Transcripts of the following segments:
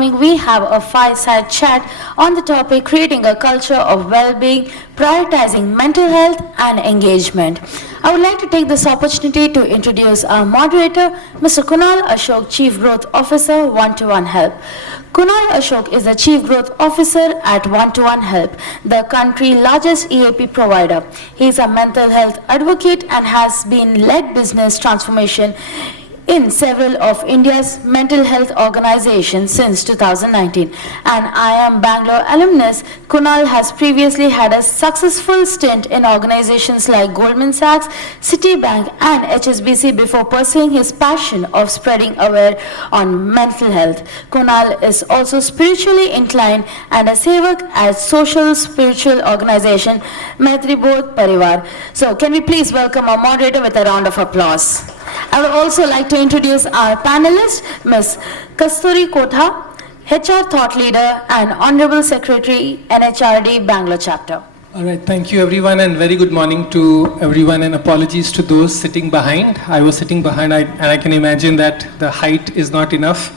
We have a fireside chat on the topic creating a culture of well-being, prioritizing mental health and engagement. I would like to take this opportunity to introduce our moderator, Mr. Kunal Ashok, Chief Growth Officer, One-to-One Help. Kunal Ashok is the Chief Growth Officer at One-to-One Help, the country's largest EAP provider. He is a mental health advocate and has been led business transformation in several of India's mental health organizations since 2019. And I am Bangalore alumnus. Kunal has previously had a successful stint in organizations like Goldman Sachs, Citibank and HSBC before pursuing his passion of spreading awareness on mental health. Kunal is also spiritually inclined and a sevak at social spiritual organization Maitri Bodh Parivar. So can we please welcome our moderator with a round of applause. I would also like to introduce our panelist, Ms. Kasturi Cotha, HR Thought Leader and Honorable Secretary, NHRD Bangalore Chapter. All right, thank you everyone and very good morning to everyone and apologies to those sitting behind. I was sitting behind and I can imagine that the height is not enough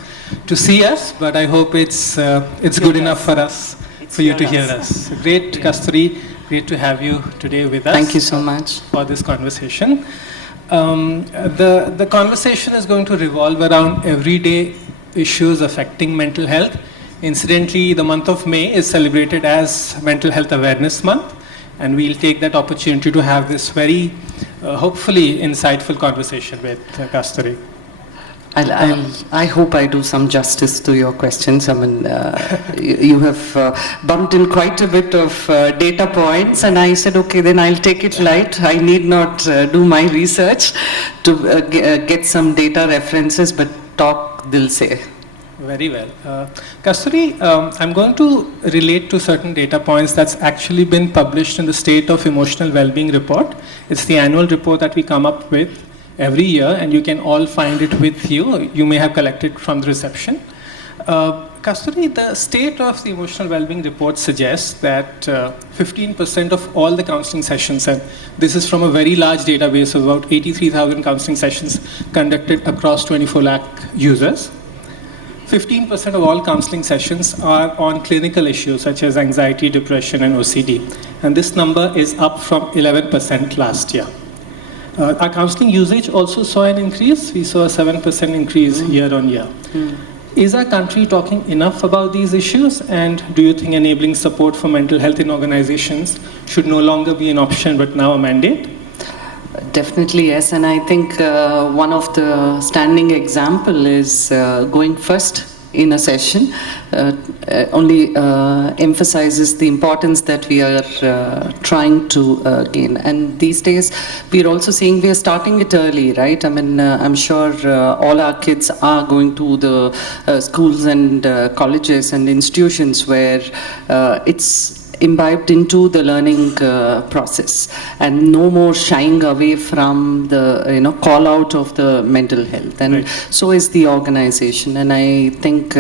to see us, but I hope it's good enough for us, for you to hear us. Great, Kasturi, great to have you today with us. Thank you so much for this conversation. The conversation is going to revolve around everyday issues affecting mental health. Incidentally, the month of May is celebrated as Mental Health Awareness Month, and we'll take that opportunity to have this very, hopefully, insightful conversation with Kasturi. I hope I do some justice to your questions. I mean, you have bumped in quite a bit of data points, and I said, okay, then I'll take it light. I need not do my research to get some data references, but talk dil se. Very well. Kasturi, I'm going to relate to certain data points that's actually been published in the State of Emotional Wellbeing Report. It's the annual report that we come up with every year, and you can all find it with you. You may have collected from the reception. Kasturi, the State of the Emotional Wellbeing Report suggests that 15% of all the counseling sessions, and this is from a very large database of about 83,000 counseling sessions conducted across 24 lakh users, 15% of all counseling sessions are on clinical issues such as anxiety, depression, and OCD. And this number is up from 11% last year. Our counseling usage also saw an increase. We saw a 7% increase year on year. Is our country talking enough about these issues? And do you think enabling support for mental health in organizations should no longer be an option but now a mandate? Definitely yes, and I think one of the standing example is going first in a session only emphasizes the importance that we are trying to gain. And these days we are also seeing we are starting it early, right? I mean, I'm sure all our kids are going to the schools and colleges and institutions where it's imbibed into the learning process, and no more shying away from the call out of the mental health, and right. So is the organization. And I think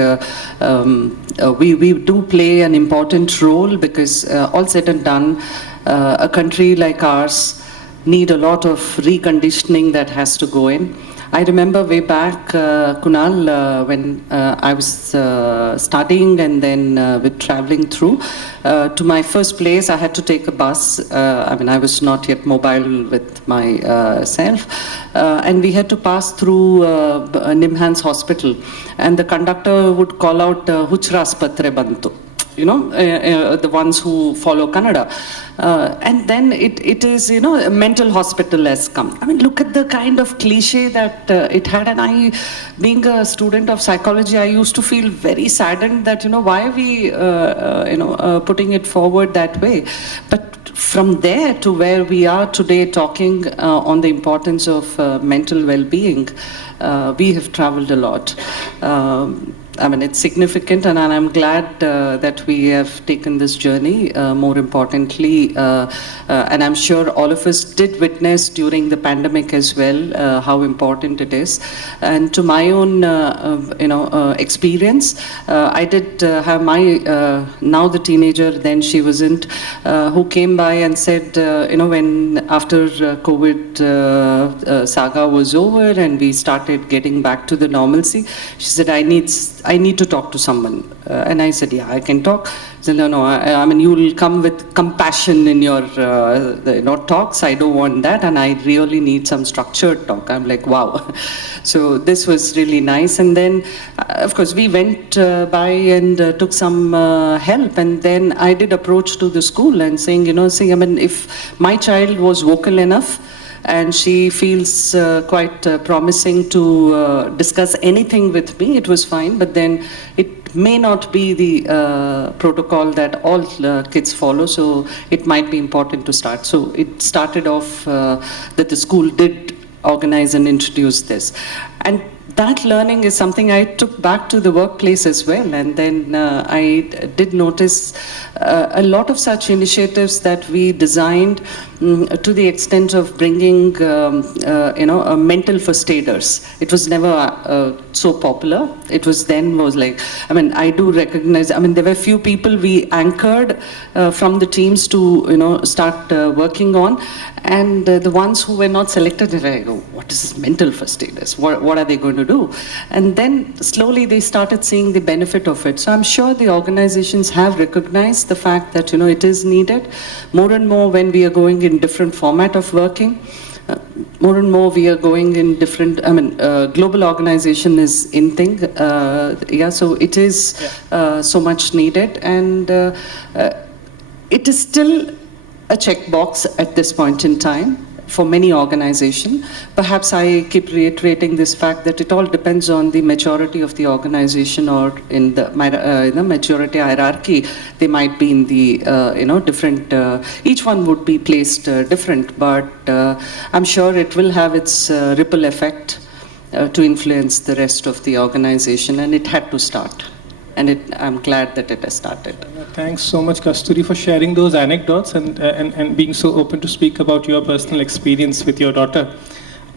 we do play an important role, because all said and done, a country like ours need a lot of reconditioning that has to go in. I remember way back, Kunal, when I was studying and then with traveling through, to my first place I had to take a bus. I mean, I was not yet mobile with myself. And we had to pass through Nimhans Hospital. And the conductor would call out, Huchras Patre Bantu. The ones who follow Kannada. And then it is, a mental hospital has come. I mean, look at the kind of cliche that it had. And I, being a student of psychology, I used to feel very saddened that, why are we, putting it forward that way? But from there to where we are today talking on the importance of mental well-being, we have traveled a lot. I mean, it's significant, and I'm glad that we have taken this journey. More importantly, and I'm sure all of us did witness during the pandemic as well how important it is. And to my own, experience, I did have my now the teenager, then she wasn't, who came by and said, when after COVID saga was over and we started getting back to the normalcy, she said, I need I need to talk to someone. And I said, yeah, I can talk. He said, no, I mean, you will come with compassion in your talks. I don't want that, and I really need some structured talk. I'm like, wow. So this was really nice. And then, of course, we went by and took some help. And then I did approach to the school and saying, I mean, if my child was vocal enough, and she feels quite promising to discuss anything with me, it was fine, but then it may not be the protocol that all kids follow, so it might be important to start. So it started off that the school did organize and introduce this. And that learning is something I took back to the workplace as well. And then I did notice a lot of such initiatives that we designed to the extent of bringing, mental first aiders. It was never so popular. It was like, I mean, I do recognize, I mean, there were few people we anchored from the teams to, start working on. And the ones who were not selected, I go, what is this mental first aiders? What are they going to do? And then slowly they started seeing the benefit of it. So I'm sure the organizations have recognized the fact that, it is needed. More and more when we are going in different format of working, more and more we are going in different, global organization is in thing. So it is so much needed. And it is still a checkbox at this point in time for many organizations. Perhaps I keep reiterating this fact that it all depends on the maturity of the organization, or in the maturity hierarchy, they might be in the different. Each one would be placed different, but I'm sure it will have its ripple effect to influence the rest of the organization, and it had to start. And I'm glad that it has started. Thanks so much, Kasturi, for sharing those anecdotes and being so open to speak about your personal experience with your daughter.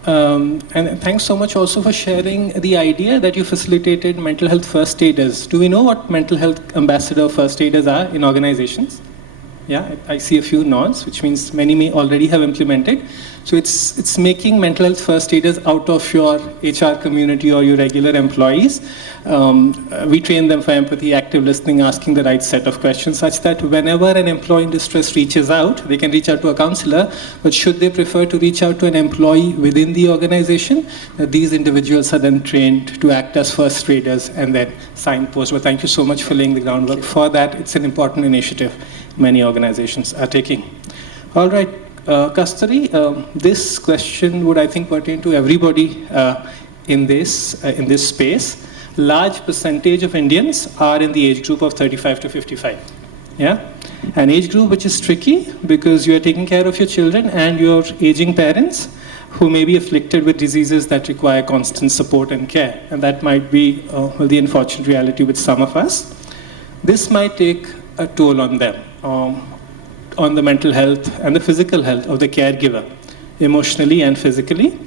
And thanks so much also for sharing the idea that you facilitated mental health first aiders. Do we know what mental health ambassador first aiders are in organizations? Yeah, I see a few nods, which means many may already have implemented. So it's making mental health first aiders out of your HR community or your regular employees. We train them for empathy, active listening, asking the right set of questions, such that whenever an employee in distress reaches out, they can reach out to a counselor, but should they prefer to reach out to an employee within the organization, these individuals are then trained to act as first aiders and then signpost. Well, thank you so much for laying the groundwork for that. It's an important initiative many organizations are taking. All right. Kasturi, this question would, I think, pertain to everybody in this space. Large percentage of Indians are in the age group of 35 to 55. Yeah, an age group which is tricky because you are taking care of your children and your aging parents who may be afflicted with diseases that require constant support and care, and that might be the unfortunate reality with some of us. This might take a toll on them. On the mental health and the physical health of the caregiver, emotionally and physically.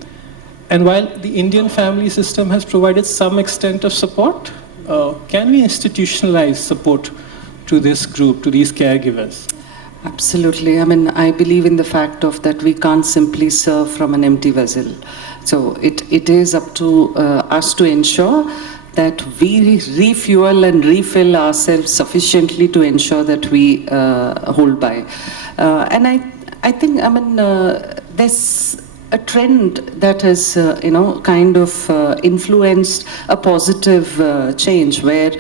And while the Indian family system has provided some extent of support, can we institutionalize support to this group, to these caregivers? Absolutely. I mean, I believe in the fact of that we can't simply serve from an empty vessel. So it is up to us to ensure that we refuel and refill ourselves sufficiently to ensure that we hold by. And I think, there's a trend that has, kind of influenced a positive change where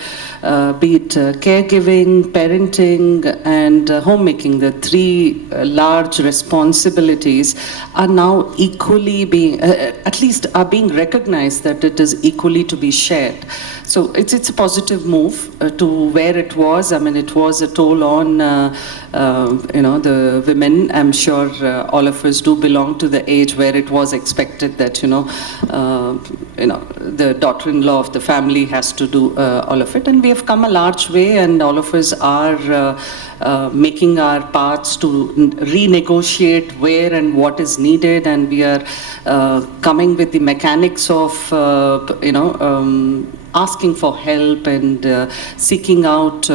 be it caregiving, parenting, and homemaking, the three large responsibilities are now equally being, at least are being recognized that it is equally to be shared. So it's a positive move to where it was. I mean, it was a toll on, the women. I'm sure all of us do belong to the age where it was expected that, the daughter-in-law of the family has to do all of it. And we have come a large way, and all of us are making our parts to renegotiate where and what is needed, and we are coming with the mechanics of, asking for help and seeking out,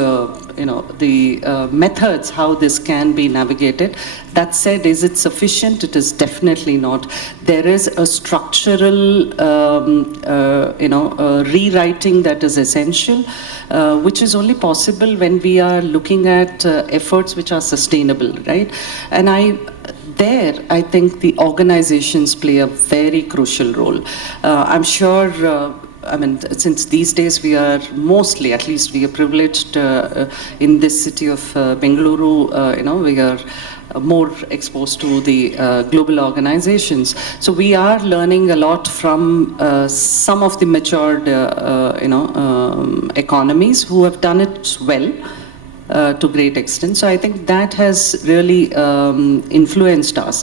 the methods how this can be navigated. That said, is it sufficient? It is definitely not. There is a structural, rewriting that is essential, which is only possible when we are looking at efforts which are sustainable, right? And I think the organizations play a very crucial role. I'm sure, since these days we are mostly, at least we are privileged in this city of Bangalore, we are more exposed to the global organizations. So we are learning a lot from some of the matured, economies who have done it well. To great extent. So I think that has really influenced us.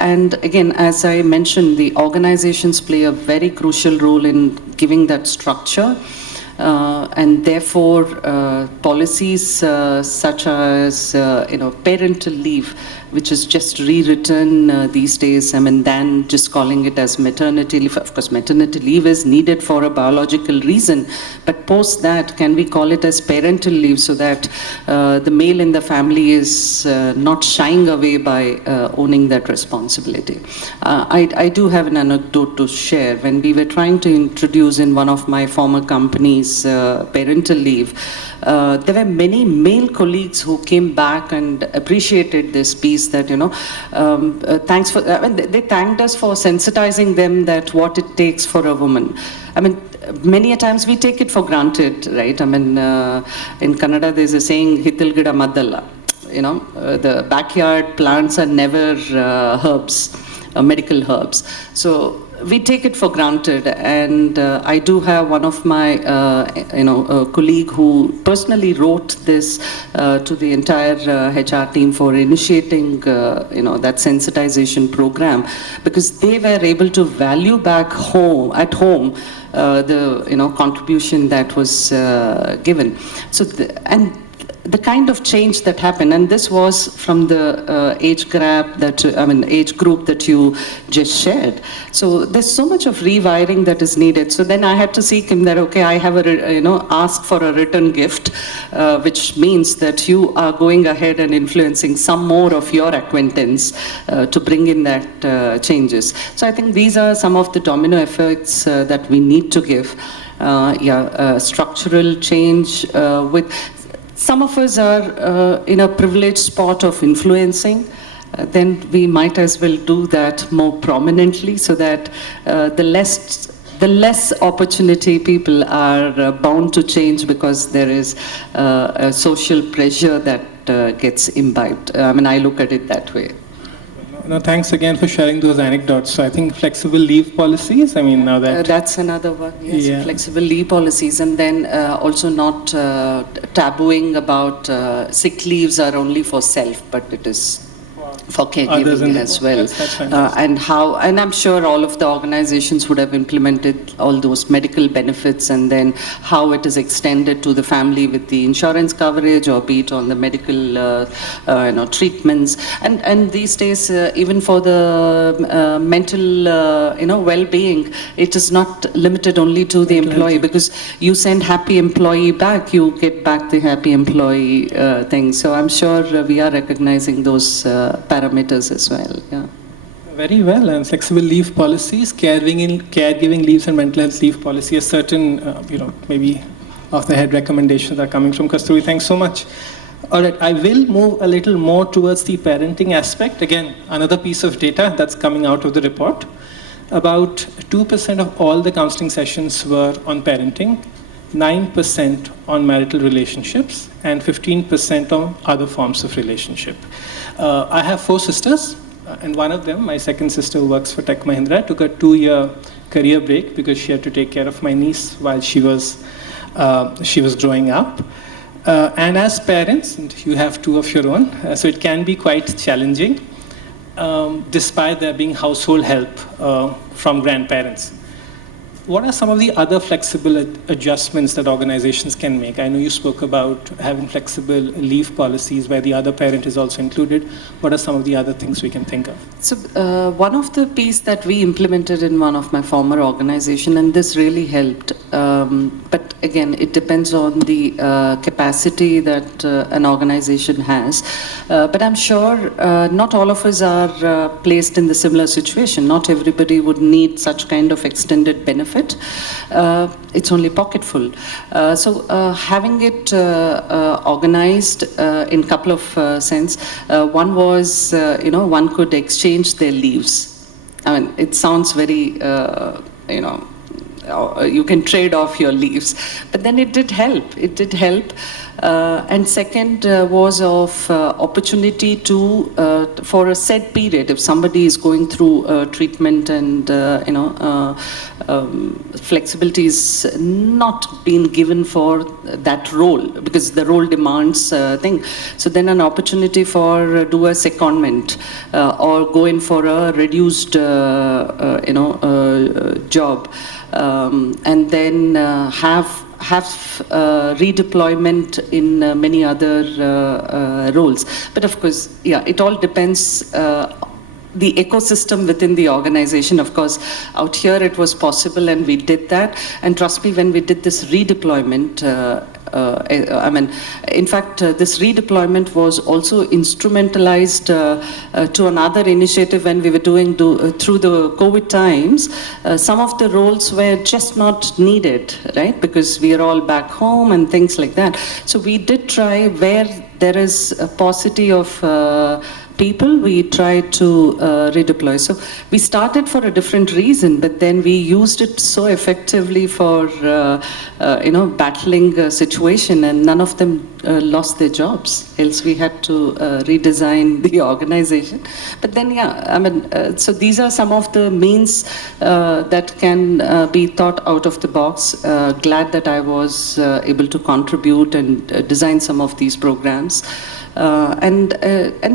And again, as I mentioned, the organizations play a very crucial role in giving that structure. And therefore, policies such as, parental leave, which is just rewritten these days, than just calling it as maternity leave. Of course, maternity leave is needed for a biological reason, but post that, can we call it as parental leave so that the male in the family is not shying away by owning that responsibility? I do have an anecdote to share. When we were trying to introduce in one of my former companies parental leave, there were many male colleagues who came back and appreciated this piece that, thanks for, they thanked us for sensitizing them that what it takes for a woman. Many a times we take it for granted, right? In Kannada there's a saying, Hitilgida Madalla. The backyard plants are never herbs, medical herbs. So we take it for granted, and I do have one of my, colleague who personally wrote this to the entire HR team for initiating, that sensitization program, because they were able to value back at home the contribution that was given. So the kind of change that happened, and this was from the age group that you just shared. So there's so much of rewiring that is needed. So then I had to seek him that, okay, I have ask for a written gift, which means that you are going ahead and influencing some more of your acquaintance to bring in that changes. So I think these are some of the domino effects that we need to give. Structural change with. Some of us are in a privileged spot of influencing, then we might as well do that more prominently so that the less opportunity people are bound to change because there is a social pressure that gets imbibed. I look at it that way. No, thanks again for sharing those anecdotes. So I think flexible leave policies, now that... that's another one, yes, yeah. Flexible leave policies, and then also not tabooing about sick leaves are only for self, but it is for caregiving as well. And I'm sure all of the organizations would have implemented all those medical benefits, and then how it is extended to the family with the insurance coverage, or be it on the medical treatments. And these days, even for the mental well-being, it is not limited only to the employee, because you send happy employee back, you get back the happy employee thing. So I'm sure we are recognizing those parameters as well. Yeah. Very well. And flexible leave policies, caregiving leaves and mental health leave policy, a certain, maybe off the head recommendations are coming from Kasturi. Thanks so much. All right, I will move a little more towards the parenting aspect. Again, another piece of data that's coming out of the report. About 2% of all the counseling sessions were on parenting, 9% on marital relationships, and 15% on other forms of relationship. I have 4 sisters, and one of them, my second sister who works for Tech Mahindra, took a 2-year career break because she had to take care of my niece while she was growing up. And as parents, and you have 2 of your own, so it can be quite challenging, despite there being household help from grandparents. what are some of the other flexible adjustments that organizations can make? I know you spoke about having flexible leave policies where the other parent is also included. What are some of the other things we can think of? So one of the piece that we implemented in one of my former organization, and this really helped, but again, it depends on the capacity that an organization has. But I'm sure not all of us are placed in the similar situation. Not everybody would need such kind of extended benefit. It's only pocketful. So having it organized in couple of sense. One was, one could exchange their leaves. I mean, it sounds very, you can trade off your leaves, but then it did help. It did help. And second was of opportunity to, for a set period, if somebody is going through treatment and, flexibility is not being given for that role because the role demands thing. So then an opportunity for do a secondment or go in for a reduced, job, and then have redeployment in many other roles. But of course, yeah, it all depends the ecosystem within the organization. Of course, out here it was possible and we did that. And trust me, when we did this redeployment, in fact, this redeployment was also instrumentalized to another initiative when we were doing through the COVID times. Some of the roles were just not needed, right? Because we are all back home and things like that. So we did try where there is a paucity of people, we tried to redeploy. So we started for a different reason, but then we used it so effectively for, battling a situation, and none of them lost their jobs. Else we had to redesign the organization. But then, so these are some of the means that can be thought out of the box. Glad that I was able to contribute and design some of these programs. And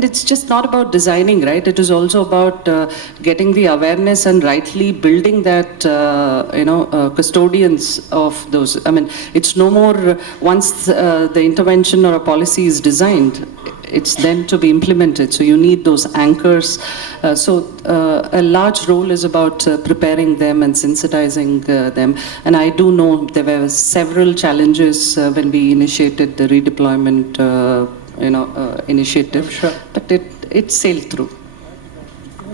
it's just not about designing, right? It is also about getting the awareness and rightly building that, custodians of those. I mean, it's no more once the intervention or a policy is designed, it's then to be implemented. So you need those anchors. So a large role is about preparing them and sensitizing them. And I do know there were several challenges when we initiated the redeployment initiative, sure. But it sailed through.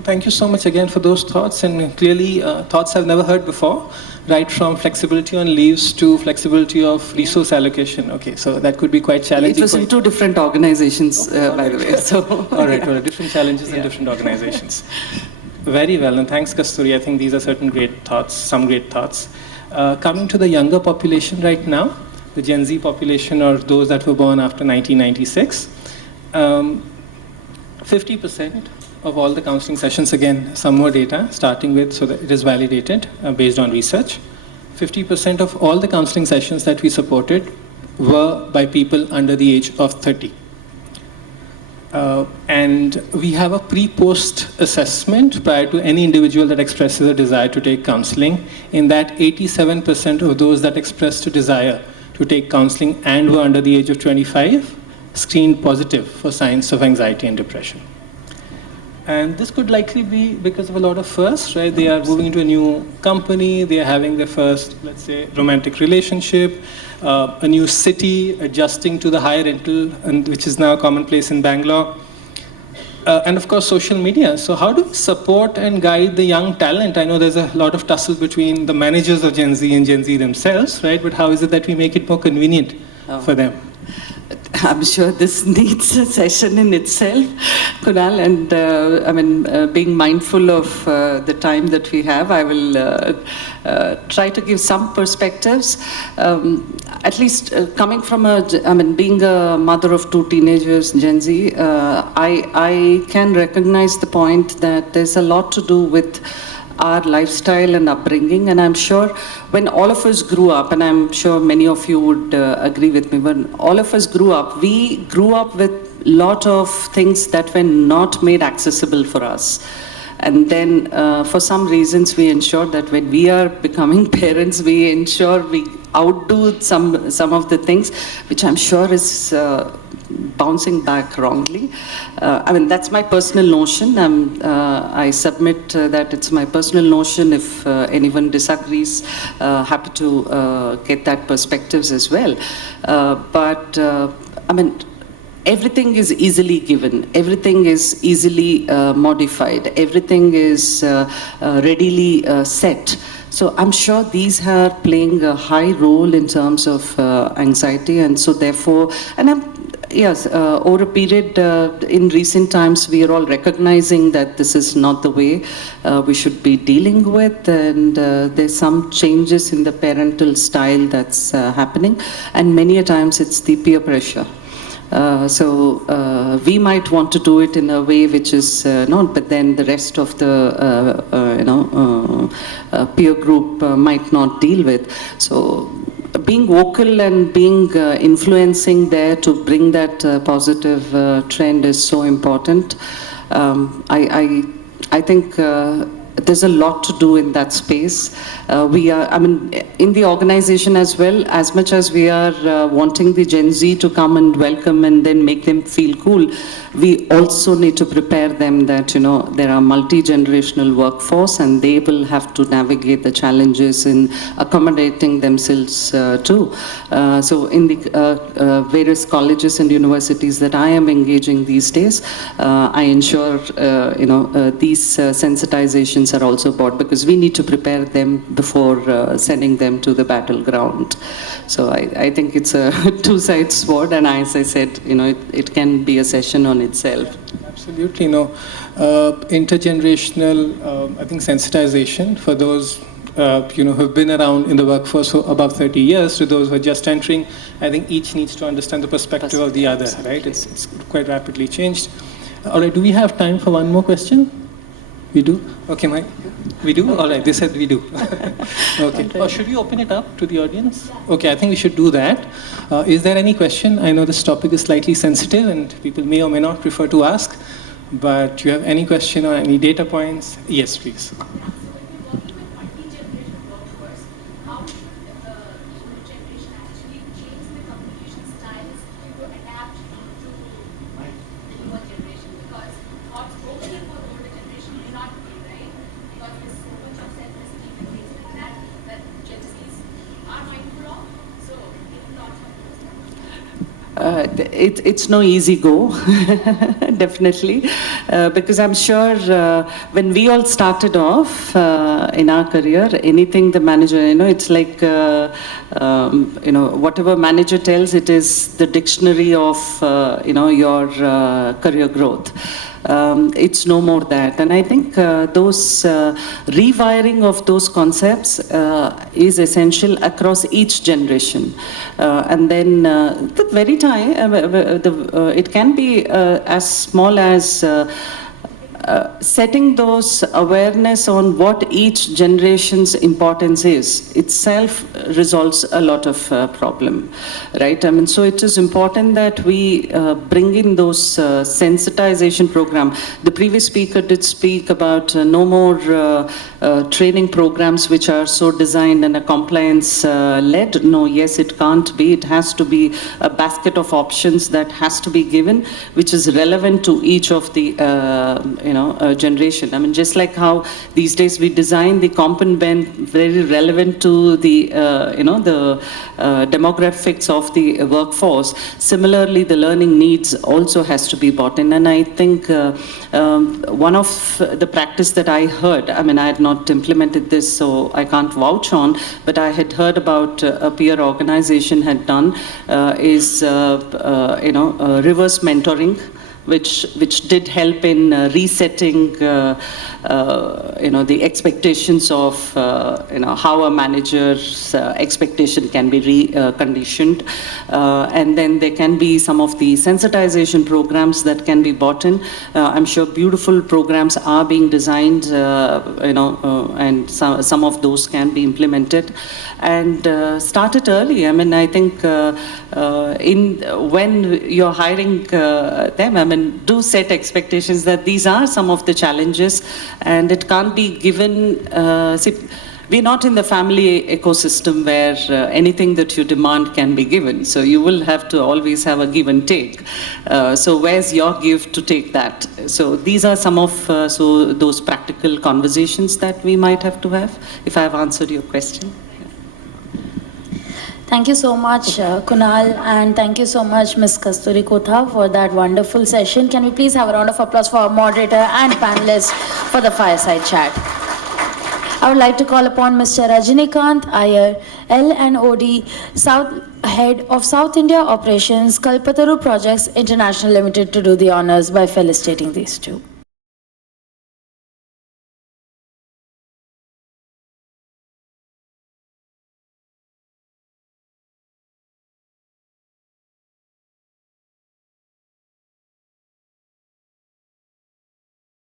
Thank you so much again for those thoughts, and clearly thoughts I've never heard before, right from flexibility on leaves to flexibility of resource allocation. Okay, so that could be quite challenging. It was in two different organizations, by the way. So all right, well, different challenges in different organizations. Very well, and thanks, Kasturi. I think these are certain great thoughts, some great thoughts. Coming to the younger population right now, the Gen Z population, or those that were born after 1996, 50% of all the counseling sessions, again, some more data, starting with, so that it is validated based on research. 50% of all the counseling sessions that we supported were by people under the age of 30. And we have a pre-post assessment prior to any individual that expresses a desire to take counseling. In that, 87% of those that expressed a desire to take counseling and were under the age of 25 screened positive for signs of anxiety and depression. And this could likely be because of a lot of firsts, right? They are moving into a new company, they are having their first, let's say, romantic relationship, a new city, adjusting to the high rental, and which is now commonplace in Bangalore. And of course, social media. So how do we support and guide the young talent? I know there's a lot of tussle between the managers of Gen Z and Gen Z themselves, right? But how is it that we make it more convenient for them? I'm sure this needs a session in itself, Kunal, and being mindful of the time that we have, I will try to give some perspectives. At least coming from being a mother of two teenagers, Gen Z, I can recognize the point that there's a lot to do with our lifestyle and upbringing, and I'm sure when all of us grew up, and I'm sure many of you would agree with me, when all of us grew up, we grew up with a lot of things that were not made accessible for us. And then for some reasons we ensure that when we are becoming parents, we ensure we outdo some of the things, which I'm sure is bouncing back wrongly. I mean, that's my personal notion. I submit that it's my personal notion. If anyone disagrees, happy to get that perspectives as well. But I mean, everything is easily given, everything is easily modified, everything is readily set. So I'm sure these are playing a high role in terms of anxiety, and so therefore, yes, over a period in recent times, we are all recognizing that this is not the way we should be dealing with, and there's some changes in the parental style that's happening, and many a times it's the peer pressure. So we might want to do it in a way which is not, but then the rest of the peer group might not deal with. So being vocal and being influencing there to bring that positive trend is so important. I think there's a lot to do in that space. We are, I mean, in the organization as well, as much as we are wanting the Gen Z to come and welcome and then make them feel cool, we also need to prepare them that, you know, there are multi-generational workforce and they will have to navigate the challenges in accommodating themselves too. So in the various colleges and universities that I am engaging these days, I ensure, these sensitizations are also brought, because we need to prepare them before sending them to the battleground. So I think it's a two-sided sword, and as I said, it can be a session on itself. Absolutely, intergenerational, I think sensitization for those who've been around in the workforce for above 30 years, to those who are just entering, I think each needs to understand the perspective of the other, right? It's quite rapidly changed. All right, do we have time for one more question? We do? Okay, Mike. We do? All right, they said we do. Okay. Or should we open it up to the audience? Okay, I think we should do that. Is there any question? I know this topic is slightly sensitive and people may or may not prefer to ask, but do you have any question or any data points? Yes, please. It's no easy go, definitely, because I'm sure when we all started off in our career, anything the manager, it's like, whatever manager tells, it is the dictionary of, your career growth. It's no more that. And I think those rewiring of those concepts is essential across each generation. And then the very time, it can be as small as setting those awareness on what each generation's importance is itself resolves a lot of problem, right? I mean, so it is important that we bring in those sensitization program. The previous speaker did speak about no more training programs which are so designed and a compliance led. No, yes, it can't be. It has to be a basket of options that has to be given, which is relevant to each of the generation. I mean, just like how these days we design the comp and bend very relevant to the demographics of the workforce. Similarly, the learning needs also has to be brought in. And I think one of the practice that I heard, I mean, I had not implemented this, so I can't vouch on, but I had heard about a peer organization had done is reverse mentoring, which did help in resetting the expectations of how a manager's expectation can be reconditioned, and then there can be some of the sensitization programs that can be bought in. I'm sure beautiful programs are being designed, and some of those can be implemented, and start it early. I mean, I think when you're hiring them, I mean, do set expectations that these are some of the challenges, and it can't be given. We're not in the family ecosystem where anything that you demand can be given. So you will have to always have a give and take. So where's your give to take that? So these are some of those practical conversations that we might have to have, if I have answered your question. Thank you so much, Kunal, and thank you so much, Ms. Kasturi Kotha, for that wonderful session. Can we please have a round of applause for our moderator and panelists for the fireside chat? I would like to call upon Mr. Rajinikanth Iyer, LNOD South Head of South India Operations, Kalpataru Projects International Limited, to do the honors by felicitating these two.